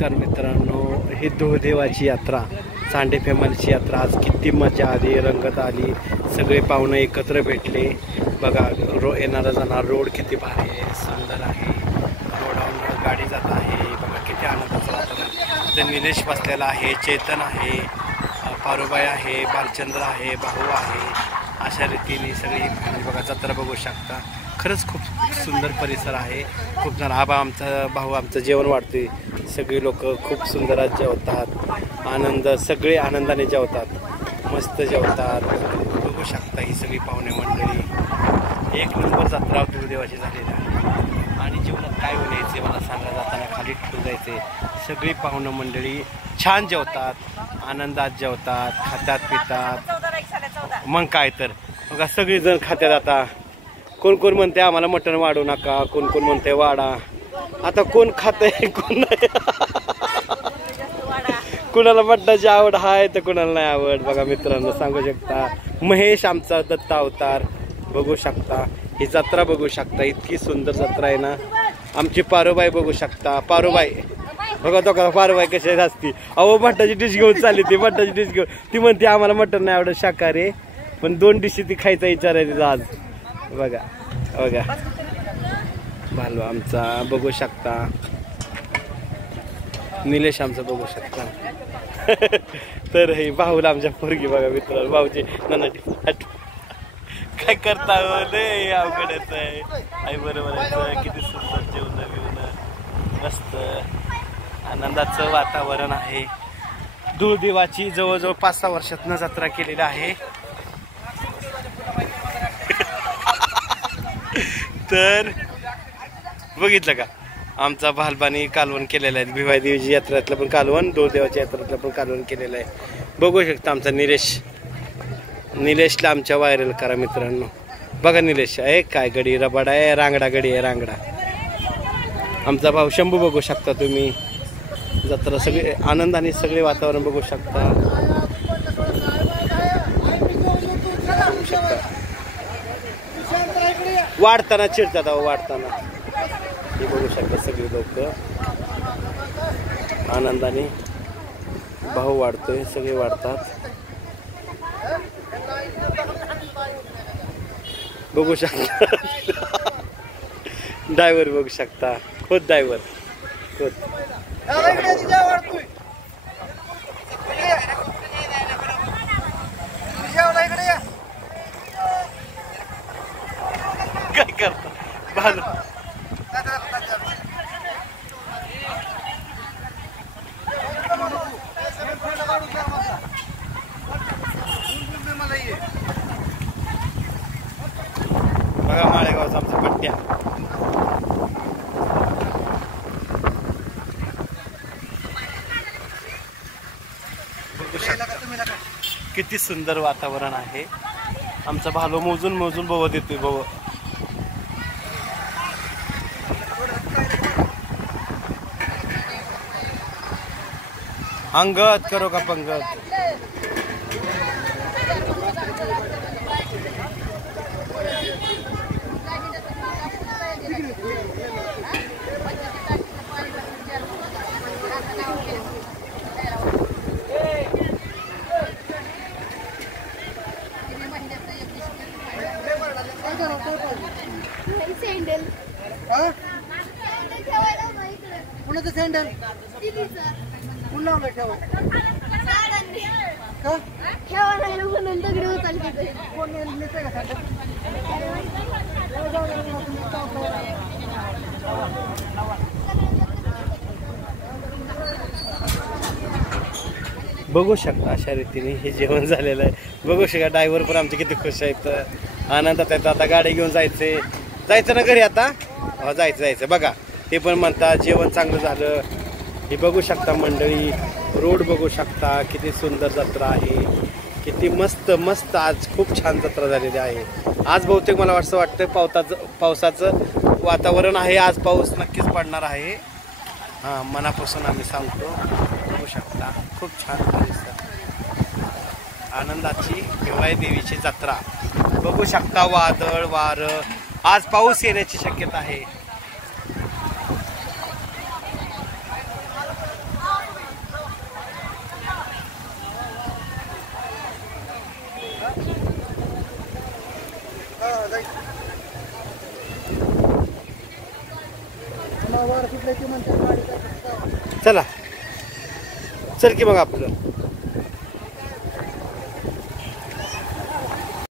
नमस्कार मित्रांनो, ही धुळदेवाची यात्रा, चांडे फेमलची यात्रा. आज किती मजा आली, रंगत आली, सगळे पाहुणे एकत्र भेटले. बघा येणारा जाणार रोड किती भारी आहे, सुंदर आहे. रोडावर गाडी जात आहे. बघा किती आनंदाचं वातावरण. इथं निलेश बसलेला आहे, चेतन आहे, पारुबाई आहे, बालचंद्र आहे, भाऊ आहे. अशा रीतीने सगळी फॅमिली बघा जत्रा बघू शकता. खरंच खूप सुंदर परिसर आहे. खूप जण आमचा भाऊ आमचं जेवण वाढते. सगळी लोक खूप सुंदर जेवतात, आनंद सगळे आनंदाने जेवतात, मस्त जेवतात. बघू शकता ही सगळी पाहुणे मंडळी. एक नंबर जत्रा धुळदेवाची झालेली आहे. आणि जेवणात काय बनायचे मला सांगा, जाताना खाली ठेवून जायचे. सगळी पाहुणं मंडळी छान जेवतात, आनंदात जेवतात, खातात पितात. मग काय तर बघा सगळीजण खात्यात. आता कोण कोण म्हणते आम्हाला मटण वाढू नका, कोण कोण म्हणते वाढा. आता कोण खातंय कोण नाही. कुणाला मटणाची आवड आहे तर कुणाला नाही आवड. बघा मित्रांनो सांगू शकता, महेश आमचा दत्त अवतार बघू शकता. ही जत्रा बघू शकता, इतकी सुंदर जत्रा आहे ना. आमची पारुबाई बघू शकता. पारुबाई बघा तो का पारुबाई कशी असती. अहो मटणाची डिश घेऊन चालली ती, मटणाची डिश घेऊन. ती म्हणते आम्हाला मटण नाही आवडत, शाकाहारी, पण 2 डिशी ती खायचा विचार आहे तिचा आज. बघा बघा भालवा आमचा बघू शकता, निलेश आमचा बघू शकता. तर हे भाऊला आमच्या पोरगी बघा मित्रांनो, भाऊची ननाटी काय करता लय अवघडच आहे. आई बरोबर किती सुंदर जेवण बिवणं, मस्त आनंदाचं वातावरण आहे. धुळदेवाची जवळजवळ 5-6 वर्षातनं जत्रा केलेली आहे. तर बघितलं का आमचा भालबानी कालवण केलेलं आहे. भिवाई देवीची यात्रेतलं पण कालवण, धुळदेवाच्या यात्रेतलं पण कालवण केलेलं आहे. बघू शकता आमचा निलेशला आमच्या व्हायरल करा मित्रांनो. बघा निलेश आहे काय गडी रबाड आहे, रांगडा गडी आहे, रांगडा. आमचा भाऊ शंभू बघू शकता तुम्ही. जत्रा सगळे आनंदाने सगळे वातावरण बघू शकता. वाढताना चिडतात अहो, वाढताना हे बघू शकता. सगळे लोक आनंदाने भाऊ वाढतोय, सगळे वाढतात. बघू शकता. ड्रायव्हर बघू शकता, खुद ड्रायव्हर खुद. काय करता भालू बघा माळेगावचा आमचा पट्ट्या. किती सुंदर वातावरण आहे. आमचा भालो मोजून मोजून बव देतोय बव. अंगत करो का पंगत. सँडल कुणाचं सँडल कुण लावलं ठेवा का ठेवा नाही म्हणून दगडी उचलते. कोण नेते का सँडल. बघू शकता अशा रीतीने हे जेवण झालेलं आहे. बघू शकता ड्रायव्हर पण आमचे किती खुश आहेत, आनंदात आहेत. आता गाडी घेऊन जायचं ना घरी. आता जायचं बघा. ते पण म्हणतात जेवण चांगलं झालं. हे बघू शकता मंडळी, रोड बघू शकता, किती सुंदर जत्रा आहे, किती मस्त मस्त. आज खूप छान जत्रा झालेली आहे. आज बहुतेक मला असं वाटतं पावसाचं वातावरण आहे. आज पाऊस नक्कीच पडणार आहे. हां मनापासून आम्ही सांगतो. बघू शकता खूप छान परिसर, आनंदाची भिवाई देवीची जत्रा बघू शकता. वादळ वारं, आज पाऊस येण्याची शक्यता आहे. चला चल की मग आपलं